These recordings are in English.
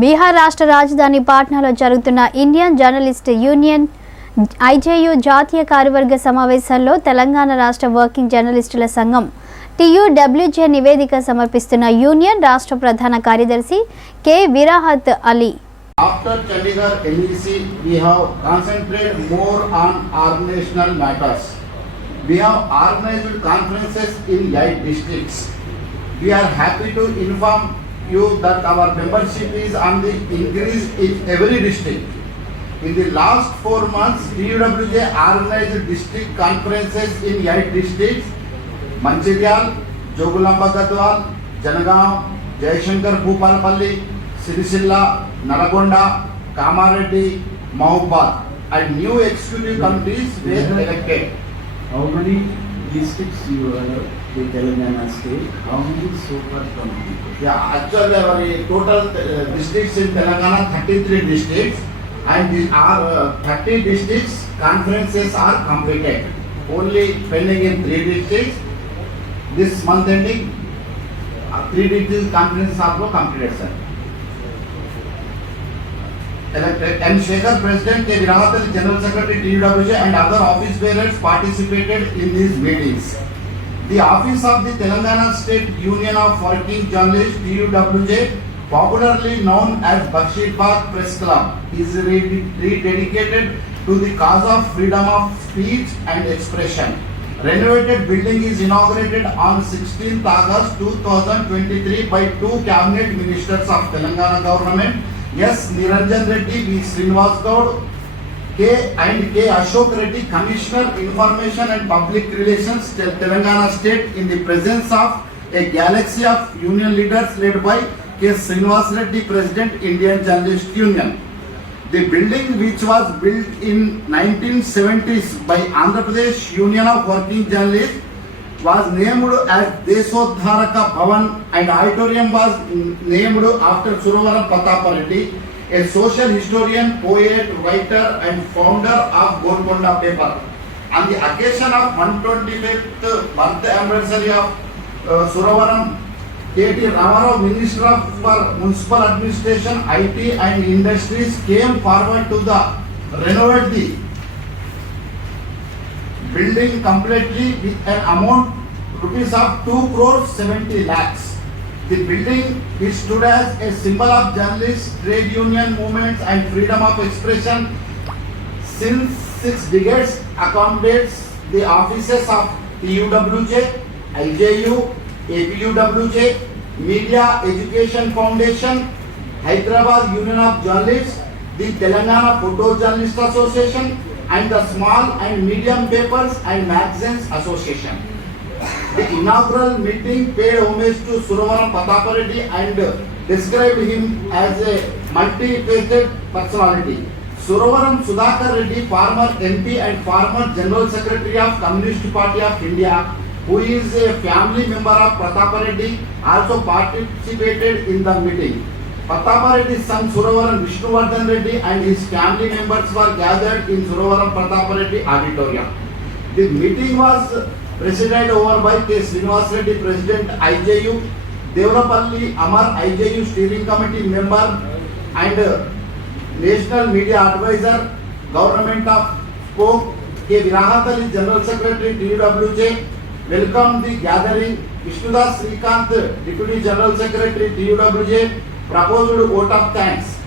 బీహార్ రాష్ట్ర రాజధాని పాట్నాలో జరుగుతున్న ఇండియన్ జర్నలిస్ట్ యూనియన్ ఐజేయు జాతీయ కార్యవర్గ సమావేశాల్లో తెలంగాణ రాష్ట్ర వర్కింగ్ జర్నలిస్టుల సంఘం టీయూడబ్ల్యూజే నివేదిక సమర్పిస్తున్న యూనియన్ రాష్ట్ర ప్రధాన కార్యదర్శి K Virahat Ali. After Chandigarh NEC, we have concentrated more on organizational matters. We have organized conferences in 8 districts. We are happy to inform you that our membership is on the increase in every district. In the last 4 months, TUWJ organized district conferences in 8 districts: Manchiryal, Jogulamba Gadwal, Janagaon, Jayashankar Bhupalpalli, Siricilla, Nalagonda, Kamareddy, Mahbubad, and new executive committees were elected. How many districts you are in Telangana state? How many super committees? Yeah, actually our total districts in Telangana 33 districts, and these are 30 districts conferences are completed. Only pending in 3 districts. This month ending, 3 districts conferences are completed, sir. Elected M. Shekhar, President, K. Virahat Ali, General Secretary, TUWJ, and other office bearers participated in these meetings. The office of the Telangana State Union of Working Journalists (TUWJ), popularly known as Bakshidbagh Press Club, is rededicated to the cause of freedom of speech and expression. Renovated building is inaugurated on 16th August 2023 by 2 cabinet ministers of Telangana government, S. Niranjan Reddy, V. Srinivas Gaud, K. Ashok Reddy, Commissioner Information and Public Relations, Telangana State, in the presence of a galaxy of union leaders led by K. Srinivas Reddy, President, Indian Journalist Union. The building, which was built in 1970s by Andhra Pradesh Union of Working Journalists, was named as Deshodharaka Bhavan, and auditorium was named after Suravaram Patapareddy, a social historian, poet, writer and founder of Golconda paper. On the occasion of 125th birthday anniversary of Suravaram, K.T. Ramarao, Minister for Municipal Administration, IT and Industries, came forward to renovate the building completely with an amount rupees of 2,70 lakhs. The building, which stood as a symbol of journalists, trade union movements and freedom of expression since 6 decades, accommodates the offices of TUWJ, IJU, APUWJ, Media Education Foundation, Hyderabad Union of Journalists, the Telangana Photojournalist Association, and the Small and Medium Papers and Magazines Association. The inaugural meeting paid homage to Suravaram Patapareddy and described him as a multifaceted personality. Suravaram Sudhakar Reddy, former MP and former General Secretary of Communist Party of India, who is a family member of Patapareddy, also participated in the meeting. Patapareddy's son Suravaram Vishnuvardhan Reddy and his family members were gathered in Suravaram Patapareddy auditorium. The meeting was presided over by K. Srinivas Reddy, President, IJU, Devrapalli Amar, IJU Steering Committee member and National Media Advisor, Government of Spoke, K. Virahat Ali, General Secretary, TUWJ, welcomed the gathering. Vishnudas Srikanth, Deputy General Secretary, TUWJ, proposed vote of thanks.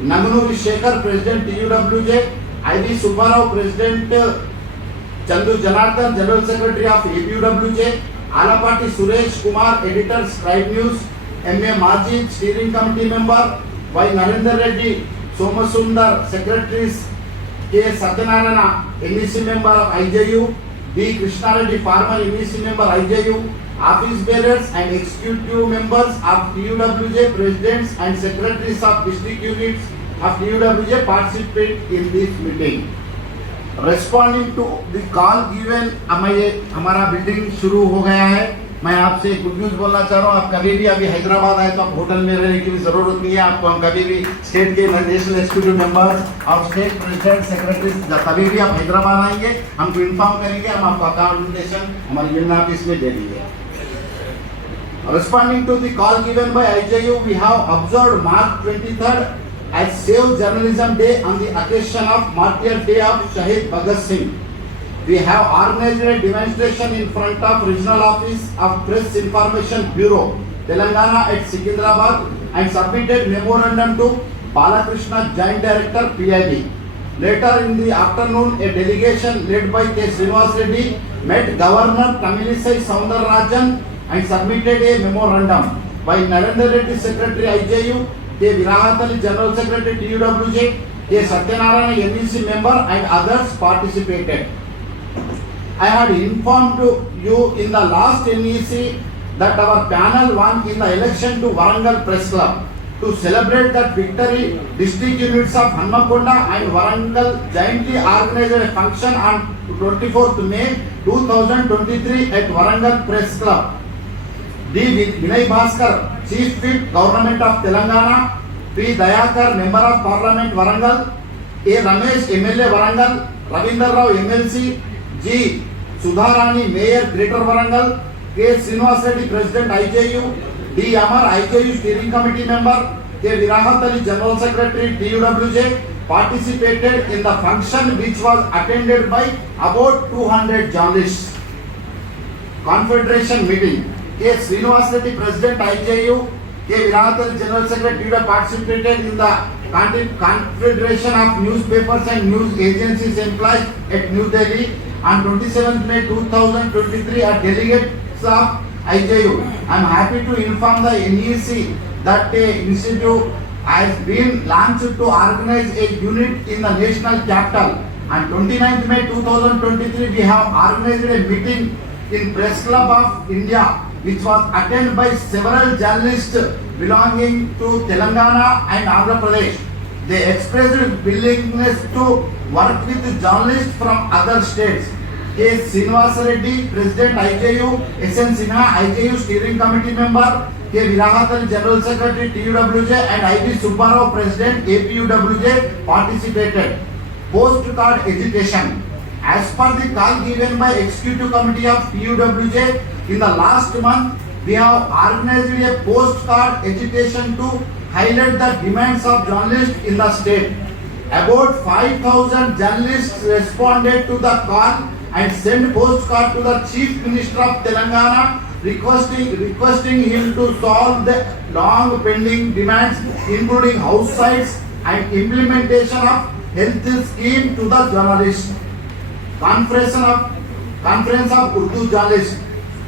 Naganuri Shekhar, President, TUWJ, I.V. Subbarao, President, Chandu Janardhan, General Secretary of APUWJ, Alapati Suresh Kumar, Editor, Scribe News, M.A. Majid, Steering Committee member, Y. Narendra Reddy, Somasundar, Secretaries, K. Satyanarayana, NEC member of IJU, B. Krishna Reddy, former NEC member IJU, office bearers and executive members of TUWJ, presidents and secretaries of district units of TUWJ participate in this meeting. Responding to the call given, हमारा building शुरू हो गया है. मैं आपसे good news बोलना चाह रहा हूँ. आप कभी भी अभी हैदराबाद आए तो आप होटल में रहने की जरूरत नहीं है. आपको हम कभी भी स्टेट के नेशनल एग्जीक्यूटिव मेंबर्स और स्टेट प्रेसिडेंट सेक्रेटरी कभी भी आप हैदराबाद आएंगे हमको इन्फॉर्म करेंगे. हम आपको अकोमोडेशन हमारे यूनियन ऑफिस में दे देंगे. Responding to the call given by IJU, we have observed March 23rd as Save Journalism Day on the occasion of Martyr Day of Shahid Bhagat Singh. We have organized a demonstration in front of Regional Office of Press Information Bureau, Telangana at Secunderabad and submitted memorandum to Balakrishna, Joint Director, PIB. Later in the afternoon, a delegation led by K. Srinivas Reddy met Governor Tamilisai Soundararajan and submitted a memorandum. By Narendra Reddy, Secretary IJU, K. Virahatali, General Secretary TUWJ, K. Satyanarayana, NEC member and others participated. I had informed you in the last NEC that our panel won in the election to Warangal Press Club. To celebrate that victory, district units of Hanmakonda and Warangal jointly organized a function on 24th May 2023 at Warangal Press Club. D. Vinay Bhaskar, Chief Whip, Government of Telangana, P. Dayakar, Member of Parliament, Warangal, A. Ramesh, MLA, Warangal, Ravindra Rao, MLC, G. Sudharani, Mayor, Greater Warangal, K. Srinivas Reddy, President, IJU, D. Amar, IJU Steering Committee Member, K. Virahatali, General Secretary, TUWJ, participated in the function which was attended by about 200 journalists. Confederation meeting. K. Srinivas Reddy, President, IJU, K. Virahatali, General Secretary, participated in the Confederation of Newspapers and News Agencies employees at New Delhi on 27th May 2023 at delegates of IJU. I am happy to inform the NEC that a institute has been launched to organize a unit in the national capital. On 29th May 2023, we have organized a meeting in Press Club of India, which was attended by several journalists belonging to Telangana and Andhra Pradesh. They expressed willingness to work with journalists from other states. K. Srinivas Reddy, President, IJU, SN Sinha, IJU Steering Committee Member, K. Virahatali, General Secretary, TUWJ, and IB Subbarao, President, APUWJ, participated. Postcard education. As per the call given by Executive Committee of TUWJ, in the last month, we have organized a postcard education to highlight the demands of journalists in the state. About 5,000 journalists responded to the call and sent postcard to the Chief Minister of Telangana requesting him to solve the long pending demands including house sites and implementation of health scheme to the journalists. Conference of Urdu Journalists.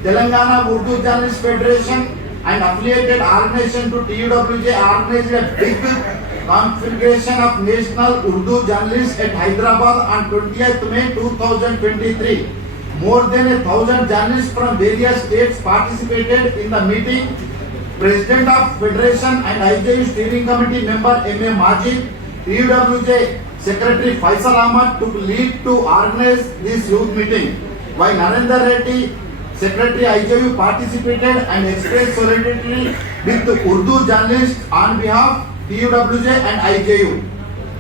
Telangana Urdu Journalists Federation and affiliated organization to TUWJ organized a big configuration of National Urdu Journalists at Hyderabad on 20th May 2023. More than 1,000 journalists from various states participated in the meeting. President of Federation and IJU Steering Committee Member M.A. Majid, TUWJ Secretary Faisal Ahmad took lead to organize this youth meeting. While Narendra Reddy, Secretary IJU, participated and expressed solidarity with the Urdu journalists on behalf TUWJ and IJU.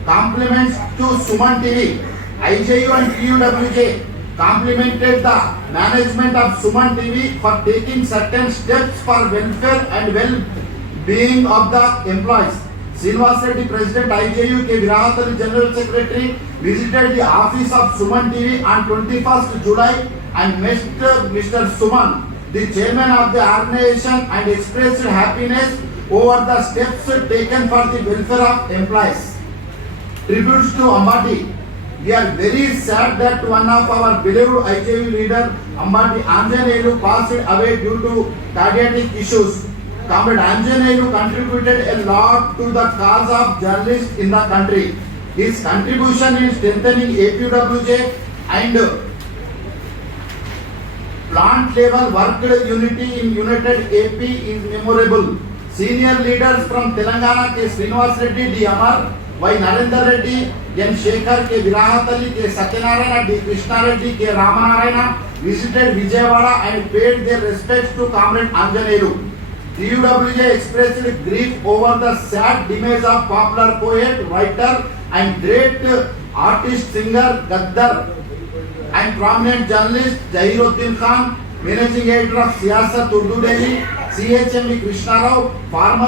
Compliments to Suman TV. IJU and TUWJ complimented the management of Suman TV for taking certain steps for welfare and well-being of the employees. Srinivas Reddy, President IJU, K. Virahatali, General Secretary, visited the office of Suman TV on 21st July and met Mr. Suman, the chairman of the organization, and expressed happiness over the steps taken for the welfare of employees. Tributes to Ambati. We are very sad that one of our beloved IJU leader, Ambati Anjaneyulu, passed away due to cardiac issues. Comrade Anjaneyulu contributed a lot to the cause of journalists in the country. His contribution in strengthening APUWJ and plant level worked unity in United AP is memorable. Senior leaders from Telangana, K. Srinivas Reddy, D. Amar, Y. Narendra Reddy, N. Shekhar, K. Virahatali, K. Satyanarayana, D. Krishna Reddy, K. Ramanarayana visited Vijayawada and paid their respects to Comrade Anjaneyulu. TUWJ expressed grief over the sad demise of popular poet, writer and great artist, singer, Gaddar and prominent journalist Zahiruddin Khan, Managing Editor of Siyasat Urdu Daily, CHMV Krishna Rao, Farmer